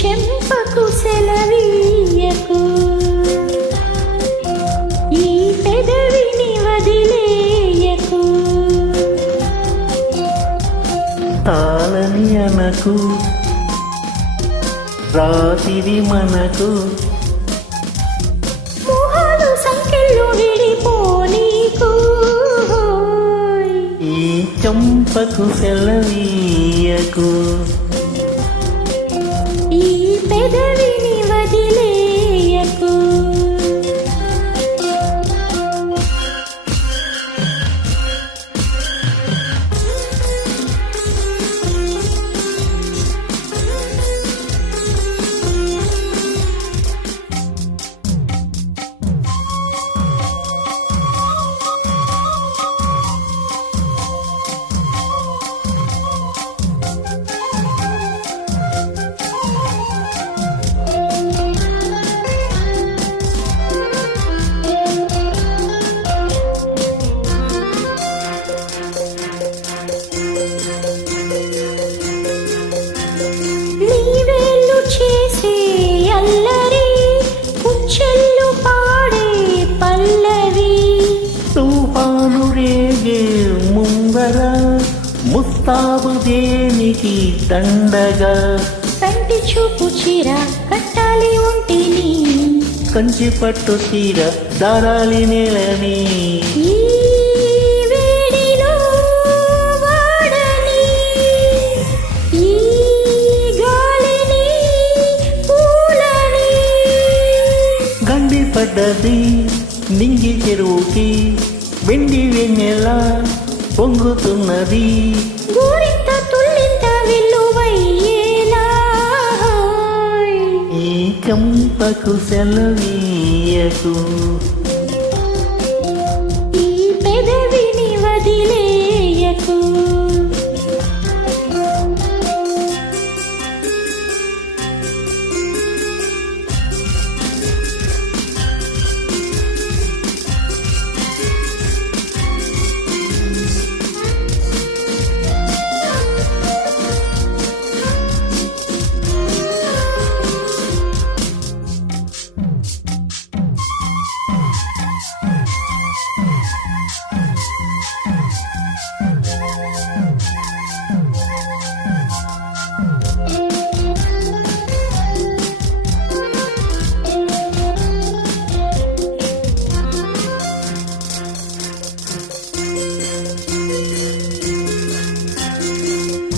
చెంపకు సెలవీయకు, ఈ పెదవిని వదిలేయకు. తాళని అనకు రాతిరి మనకు, మోహాలు సంఖ్యలు విడిపోనీకు. ఈ చెంపకు సెలవీయకు, ఈ పెదవిని వదిలేయకు. నీవేళ్ళు చేసే అల్లరి, కుచ్చెళ్ళు పాడే పల్లవి. తుఫాను రేగే ముందర ముస్తాబు దేనికి దండగా. కంటి చూపు చీర కట్టాలి ఒంటిని, కంచి పట్టు తీర దారాలి నేలని. ఈ వేడిలో వాడని, ఈ గాలిని పూలని. గండి పడ్డది నింగి చెరువుకి, వెండి వెన్నెలా పొంగుతున్నది. గోరింత తుల్లింత విల్లువయ్యేలా, ఈ చెంపకు సెలవీయకు, ఈ పెదవిని వదిలేయకు.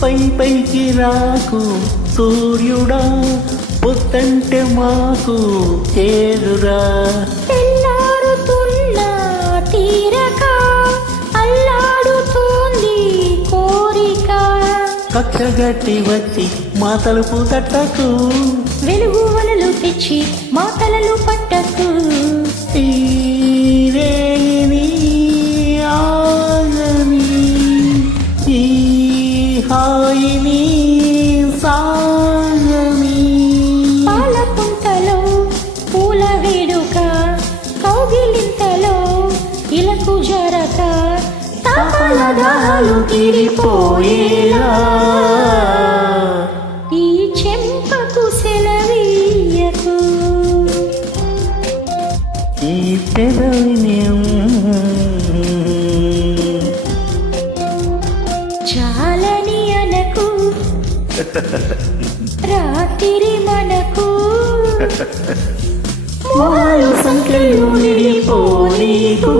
పై పైకి రాకు సూర్యుడా, పొద్దంటే మాకు చేరురా. తెల్లారుతున్న తీరక అల్లాడుతోంది కోరిక. కచ్చగట్టి వచ్చి మా తలుపు తట్టకు, వెలుగు వలలు తెచ్చి మా తలలు పట్టకు. ఈ రేయిని ఆగని, ఈ హాయిని సాగని. పాలపుంతలో పూల వేడుక, కౌగిలింతలో ఇలకు జరక. తాపల దాహాలు తీరిపోయేలా, ఈ చెంపకు సెలవీయకు, ఈ పెదవిని చాలని అనకు, రాత్రి మనకు. మోహాలు సంఖ్యలు విడిపోనీకు.